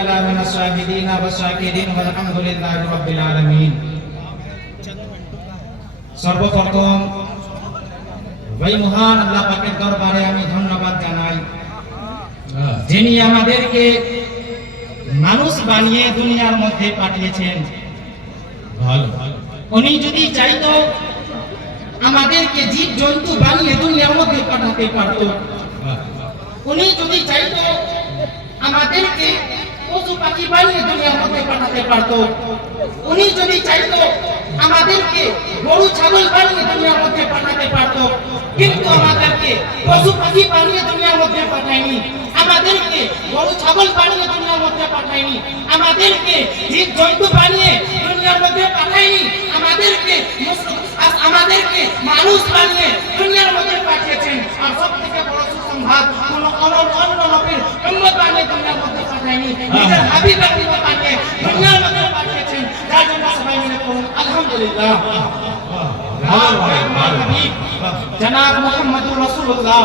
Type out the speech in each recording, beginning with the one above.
وجعلنا من الشاهدين والشاكرين والحمد لله رب العالمين সর্বপ্রথম ওই মহান আল্লাহ পাকের দরবারে আমি ধন্যবাদ জানাই যিনি আমাদেরকে মানুষ বানিয়ে দুনিয়ার মধ্যে পাঠিয়েছেন। উনি যদি চাইতো আমাদেরকে জীব জন্তু বানিয়ে দুনিয়ার মধ্যে পাঠাতে পারত। উনি যদি চাইতো আমাদেরকে পশু পাখি বানিয়ে দুনিয়ার মধ্যে পাঠাতে পারত। উনি যদি চাইতো আমাদেরকে গরু ছাগল বানিয়ে দুনিয়ার মধ্যে পাঠাতে পারত, কিন্তু আমাদেরকে পশু পাখি বানিয়ে দুনিয়ার মধ্যে পাঠায়নি, আমাদেরকে গরু ছাগল বানিয়ে দুনিয়ার মধ্যে পাঠায়নি, আমাদেরকে জীব জন্তু বানিয়ে দুনিয়ার মধ্যে পাঠায়নি, আমাদেরকে মানুষ বানিয়ে দুনিয়ার মধ্যে পাঠিয়েছেন। আর সব থেকে বড় সুসংবাদ, কোন অন্য নবীর উম্মত বানিয়ে দুনিয়ার মধ্যে পাঠায়নি, নিজের হাবিবের উম্মত বানিয়ে দুনিয়ার মধ্যে পাঠিয়েছেন। যার জন্য সবাই মিলে পড়ুন আলহামদুলিল্লাহ। জনাব মুহাম্মদুর রাসূলুল্লাহ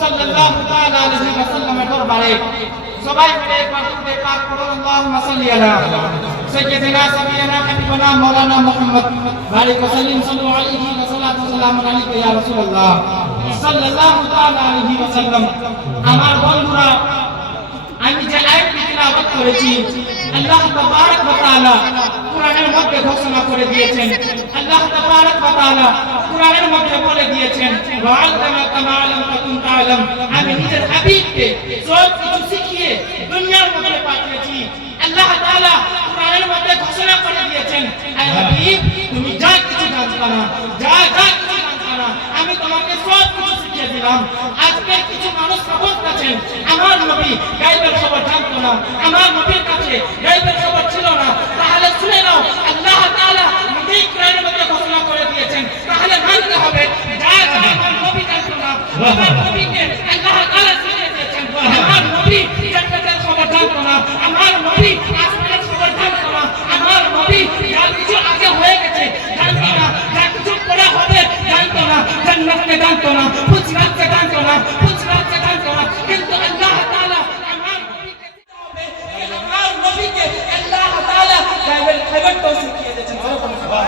সাল্লাল্লাহু তাআলা আলাইহি ওয়াসাল্লামের দরবারে সবাই মিলে একবার দুরূদ পাক পড়ুন। আল্লাহুম্মা সাল্লি আলা সাইয়্যিদিনা সাবিয়ানা হাবিবানা মাওলানা মুহাম্মদ বারিক ওয়া সাল্লিম সাল্লু আলাইহি ওয়া সাল্লাতু ওয়া সালামু আলাইকা ইয়া রাসূলুল্লাহ সাল্লাল্লাহু তাআলা আলাইহি ওয়াসাল্লাম। আমার বন্ধুরা, আমি যে আয়াতটি তিলাওয়াত করেছি, আল্লাহ তাবারক ওয়া তাআলা কোরআনের মধ্যে ঘোষণা করে দিয়েছেন। আল্লাহ তাবারক ওয়া তাআলা কোরআনের মধ্যে বলে দিয়েছেন, ওয়া'আল্লামাকা মা লাম তাকুন তা'লাম। আমি নিজের হাবিবকে সব কিছু শিখিয়ে দুনিয়ার মধ্যে পাঠিয়েছি। আল্লাহ তাআলা কোরআনের মধ্যে ঘোষণা করে দিয়েছেন, আয় হাবিব, তুমি যা কিছু জানতা না, যা কিছু জানতা না, আমি তোমাকে সব কিছু শিখিয়ে দিলাম। আজকে কিছু মানুষ খবর আছেন, আমার নবী গায়বের খবর জানতো না, আমার নবীর কাছে গায়বের খবর ছিল না। তাহলে শুনে নাও, আল্লাহ তাআলা নিজেই কোরআনের মধ্যে ঘোষণা করে দিয়েছেন। তাহলে মানতে হবে, যা আমার নবী জানতো না, আমার নবীকে আল্লাহ তাআলা শিখিয়ে দিয়েছেন। আমার নবী জান্নাতের খবর জানতো না, আমার নবী আসমানের খবর জানতো না, আমার নবী যা কিছু আগে হয়ে গেছে জানতো না, যা কিছু পরে হবে জানতো না, জান্নাতকে জানতো না, ফুসরাতকে জানতো না, ফুসরাতকে জানতো না। কিন্তু আল্লাহ তাআলা আমার নবীকে শিখাবে, আমার নবীকে আল্লাহ তাআলা গায়বের খবরটাও শিখিয়ে দিয়েছেন। সুবহানাল্লাহ,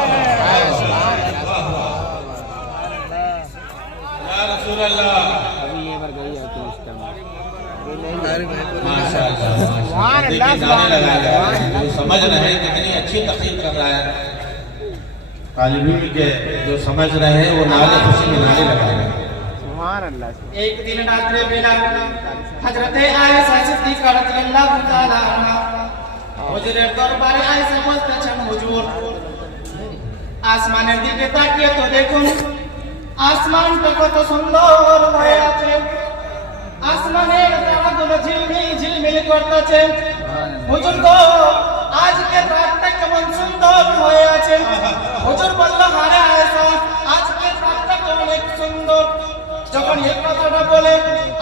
ইয়া রাসূলুল্লাহ। अभी ये बार गई है क्रिस्टन माशाअल्लाह, समझ रहे हैं कितनी अच्छी तकरीर कर रहा है। तालिब इल्म के जो समझ रहे हैं वो नाले खुशी में नाले लगा रहे हैं। एक दिन रात्रि बेला हजरते आयशा सिद्दीका রাদিয়াল্লাহু তাআলা আনহা হুজুরের দরবারে আয়েশা বলতেছেন, হুজুর, আসমানের দিকে তাকিয়ে তো দেখুন, আসমানটা কত সুন্দর হয়ে আছে, আসমানের তারাগুলো ঝিলমিল করতেছে। হুজুর গো, আজকে রাতটা কেমন সুন্দর হয়ে আছে। হুজুর বলল, আরে আয়েশা, আজকে রাতটা তো অনেক সুন্দর। যখন এই কথাটা বলে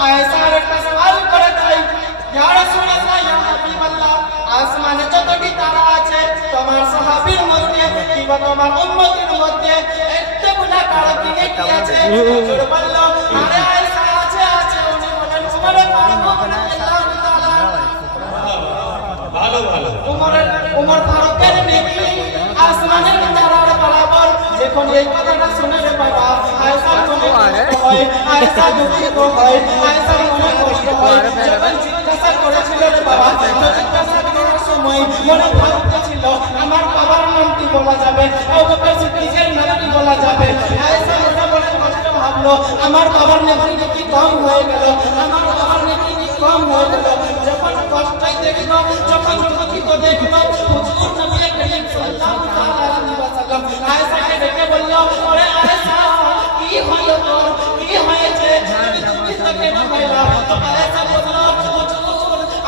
আয়েশার একটা সওয়াল করে দেয়, ইয়া রাসূলুল্লাহ, ইয়া হাবিবাল্লাহ, আসমানে যতটি তারা আছে, তোমার সাহাবীর মধ্যে কিংবা তোমার উম্মতের মধ্যে এতগুলা তারা কি আছে? হুজুর বলল, আরে আয়েশা, আছে। উনি বলেন, উমর ফারুক রাদিয়াল্লাহু তাআলা, উমর ফারুকের নেকি আসমানের তারার বরাবর। যখন এই কথাটা শুনে রে বাবা, আয়েশার মনে কষ্ট হয়, আয়েশা দুঃখিত হয়, আয়েশার মনে কষ্ট হয়। যখন জিজ্ঞাসা করেছিল রে বাবা, জিজ্ঞাসা করার সময় মনে ভাবতেছিল, আমার বাবার নাম কি বলা যাবে, আবু বকর সিদ্দিকের নাম কি বলা যাবে। আয়েশা মনে মনে কষ্ট ভাবলো, আমার বাবার নেকি কি কম হয়ে গেল, আমার বাবার নেকি কি কম হয়ে গেল। যখন কষ্টই দেখলো, যখন দুঃখিত দেখলো, হুজুর নবী করিম সাল্লাল্লাহু আলাইহি ওয়াসাল্লাম আয়েশাকে ডেকে বলল, ওরে আয়েশা, কি হলো তোর, কি হয়েছে, তুমি দুঃখিত কেন হইলা? তো আয়েশা বলল,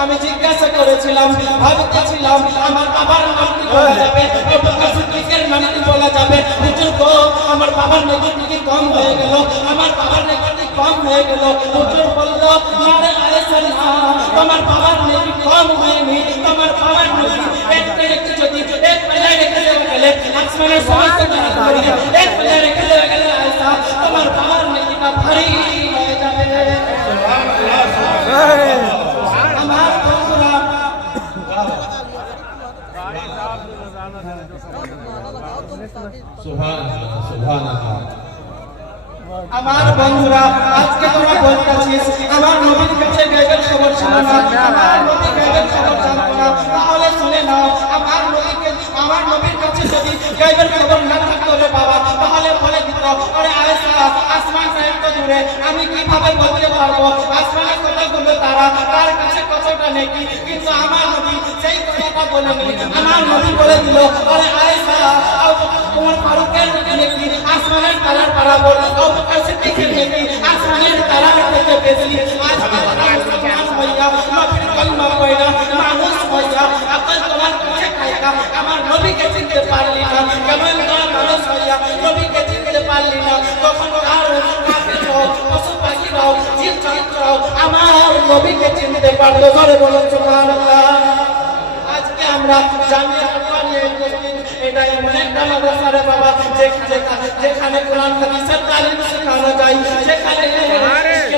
আমি জিজ্ঞাসা করেছিলাম, ভাবতেছিলাম আমার বাবার নাম কি বলা যাবে, আবু বকর সিদ্দিকের নাম কি বলা যাবে। হুজুর গো, আমার বাবার নেকি কি কম হয়ে গেল, আমার বাবার নেকি কম হয়ে গেল। হুজুর বলল, না রে আয়েশা, না, তোমার বাবার নেকি কম হয়নি, তোমার বাবার নেকি একটু যদি এক বেলা রেখে গেলে আসমানের সমস্ত জিনিসগুলো এক বেলা রেখে গেলে আয়েশা, তোমার বাবার নেকিটা ভারী হয়ে যাবে। আমার বন্ধুরা, সুবহানাল্লাহ। আমার বন্ধুরা, আজকে তোমরা বলতেছিস আমার নবীর কাছে গায়বের খবর ছিল না, আমার নবী গায়বের খবর জানতো না। তাহলে শুনে নাও, আমার নবীর কাছে যদি গায়বের খবর না থাকতো রে বাবা, তাহলে বলে দিত, আরে আয়েশা, আসমান সাহেব তো দূরে, আমি কিভাবে বলতে পারবো আসমানে কতগুলো তারা, তার কাছে কতটা নেকি? কিন্তু আমার নবী সেই কথাটা বলেনি। আমার নবী বলে দিল, আরে আয়েশা, তোমার ফারুকের নেকি আসমানের তারার বরাবর, আবু সিদ্দিকের নেকি আসমানের তারার থেকে বেশি। আজকে মুসলমান হইয়া নবীর কলমা পড়া মানুষ হইয়া আকল তোমার কাছে খাইকা আমার নবীকে চিনতে পারলি না, কেমন তোরা মানুষ হইয়া নবীকে চিনতে পারলি না? তখন আর কাফেররাও, পশু পাখিরাও, জীবজন্তুরাও আমার নবীকে চিনতে পারলো। ধরে বলুন সুবহানাল্লাহ। আজকে আমরা জামিয়া আলফানিয়া উপস্থিত, এটা এমন একটা মাদ্রাসা রে বাবা, যেখানে কোরআন হাদিসের তালিম শেখানো যায়, যেখানে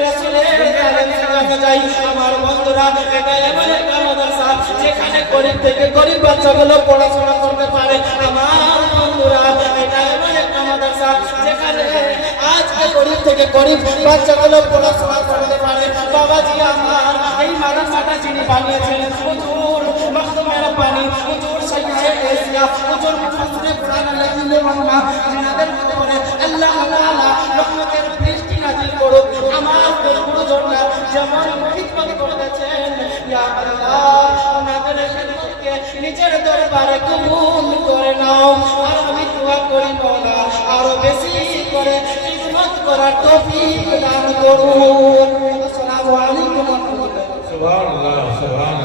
রাসূলের তালিম শেখানো যায়। আমার বন্ধুরা, এটা এমন একটা মাদ্রাসা যেখানে গরিব থেকে গরিব বাচ্চাগুলো পড়াশোনা করতে পারে। আমার বন্ধুরা, এটা এমন একটা মাদ্রাসা যেখানে আজকে গরিব থেকে গরিব বাচ্চাগুলো পড়াশোনা করতে পারে। বাবাজি আমার, এই মাদ্রাসাটা যিনি বানিয়েছেন হুজুর মখদুমের পানি, হুজুর সাইয়েদ এশিয়া, হুজুর মুফাসসিরে কুরআন আল্লাহুল মাওলা, যিনাদের উপরে আল্লাহ তাআলা রহমতের বৃষ্টি নাযিল করুক। আমার গুরুজনরা যেমন খিদমত করতেছেন, ইয়া আল্লাহ ওনাদের খিদমতকে নিজের দরবারে কবুল করে নাও। আর আমি দোয়া করি মাওলা আরো বেশি করে খিদমত করার তৌফিক দান করুন। আসসালামু আলাইকুম ওয়া রাহমাতুল্লাহ। সুবহানাল্লাহ, সুবহানাল্লাহ।